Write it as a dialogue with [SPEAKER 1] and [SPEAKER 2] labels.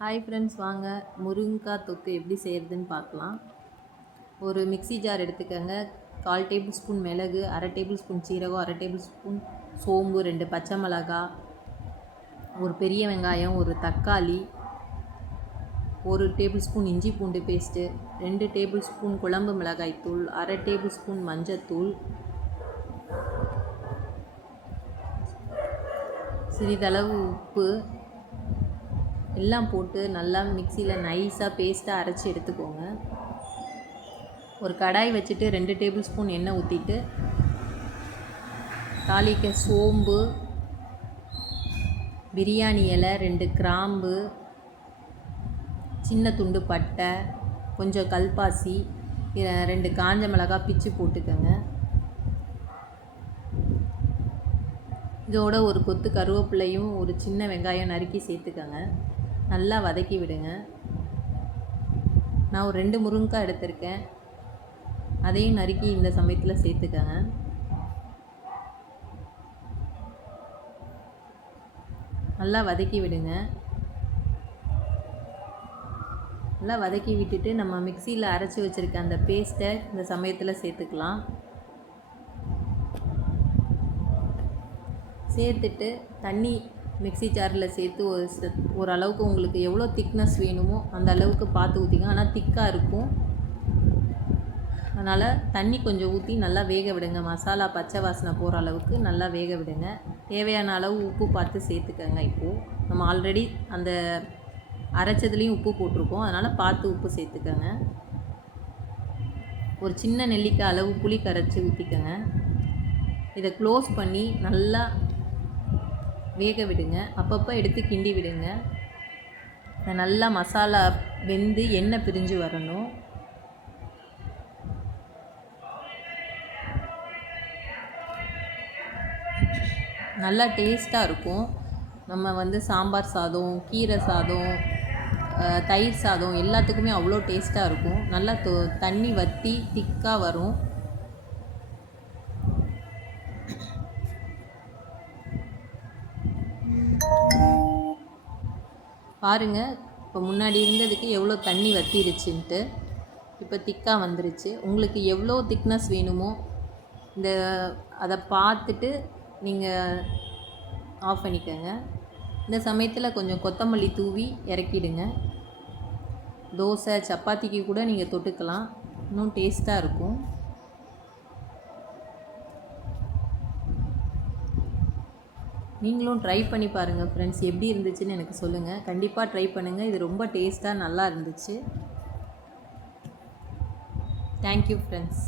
[SPEAKER 1] Hi friends வாங்க. முருங்கைக்காய் தொக்கு எப்படி செய்கிறதுன்னு பார்க்கலாம். ஒரு மிக்ஸி ஜார் எடுத்துக்கோங்க. கால் டேபிள் ஸ்பூன் மிளகு அரை டேபிள் ஸ்பூன் சீரகம் அரை டேபிள் ஸ்பூன் சோம்பு ரெண்டு பச்சை மிளகாய் ஒரு பெரிய வெங்காயம் ஒரு தக்காளி ஒரு டேபிள் ஸ்பூன் இஞ்சி பூண்டு பேஸ்ட்டு ரெண்டு டேபிள் ஸ்பூன் குழம்பு மிளகாய் தூள் அரை டேபிள் ஸ்பூன் மஞ்சத்தூள் சிறிதளவு உப்பு எல்லாம் போட்டு நல்லா மிக்சியில் நைஸாக பேஸ்ட்டாக அரைச்சி எடுத்துக்கோங்க. ஒரு கடாய் வச்சுட்டு ரெண்டு டேபிள் ஸ்பூன் எண்ணெய் ஊற்றிட்டு தாளிக்க சோம்பு பிரியாணி இலை ரெண்டு கிராம்பு சின்ன துண்டு பட்டை கொஞ்சம் கல்பாசி ரெண்டு காஞ்ச மிளகாய் பிச்சு போட்டுக்கோங்க. இதோட ஒரு கொத்து கருவேப்பிலையும் ஒரு சின்ன வெங்காயம் நறுக்கி சேர்த்துக்கோங்க. நல்லா வதக்கி விடுங்க. நான் ஒரு ரெண்டு முருங்கைக்காய் எடுத்திருக்கேன். அதையும் நறுக்கி இந்த சமயத்தில் சேர்த்துக்கங்க. நல்லா வதக்கி விடுங்க. நல்லா வதக்கி விட்டுட்டு நம்ம மிக்சியில் அரைச்சி வச்சுருக்க அந்த பேஸ்ட்டை இந்த சமயத்தில் சேர்த்துக்கலாம். சேர்த்துட்டு தண்ணி மிக்ஸி ஜாரில் சேர்த்து ஒரு ச- ஓரளவுக்கு உங்களுக்கு எவ்வளோ திக்னஸ் வேணுமோ அந்த அளவுக்கு பார்த்து ஊற்றிங்க ஆனால் திக்காக இருக்கும். அதனால் தண்ணி கொஞ்சம் ஊற்றி நல்லா வேக விடுங்க. மசாலா பச்சை வாசனை போகிற அளவுக்கு நல்லா வேக விடுங்க. தேவையான அளவு உப்பு பார்த்து சேர்த்துக்கங்க இப்போது நம்ம ஆல்ரெடி அந்த அரைச்சதுலேயும் உப்பு போட்டிருக்கோம். அதனால் பார்த்து உப்பு சேர்த்துக்கங்க. ஒரு சின்ன நெல்லிக்காய் அளவு புளி கரைச்சி ஊற்றிக்கங்க இதை க்ளோஸ் பண்ணி நல்லா வேக விடுங்க. அப்பப்போ எடுத்து கிண்டி விடுங்க. நல்லா மசாலா வெந்து எண்ணெய் பிரிஞ்சு வரணும். நல்லா டேஸ்ட்டாக இருக்கும். நம்ம வந்து சாம்பார் சாதம் கீரை சாதம் தயிர் சாதம் எல்லாத்துக்குமே அவ்வளோ டேஸ்ட்டாக இருக்கும். நல்லா தண்ணி வற்றி திக்காக வரும். பாருங்க இப்போ முன்னாடி இருந்ததுக்கு எவ்வளோ தண்ணி வத்திருச்சுன்ட்டு இப்போ திக்காக வந்துருச்சு. உங்களுக்கு எவ்வளோ திக்னஸ் வேணுமோ இந்த அதை பார்த்துட்டு நீங்கள் ஆஃப் பண்ணிக்கோங்க. இந்த சமயத்தில் கொஞ்சம் கொத்தமல்லி தூவி இறக்கிடுங்க. தோசை சப்பாத்திக்கு கூட நீங்கள் தொட்டுக்கலாம். இன்னும் டேஸ்ட்டாக இருக்கும். நீங்களும் ட்ரை பண்ணி பாருங்கள் ஃப்ரெண்ட்ஸ் எப்படி இருந்துச்சுன்னு எனக்கு சொல்லுங்கள் கண்டிப்பாக ட்ரை பண்ணுங்கள் இது ரொம்ப டேஸ்ட்டாக நல்லா இருந்துச்சு. Thank you friends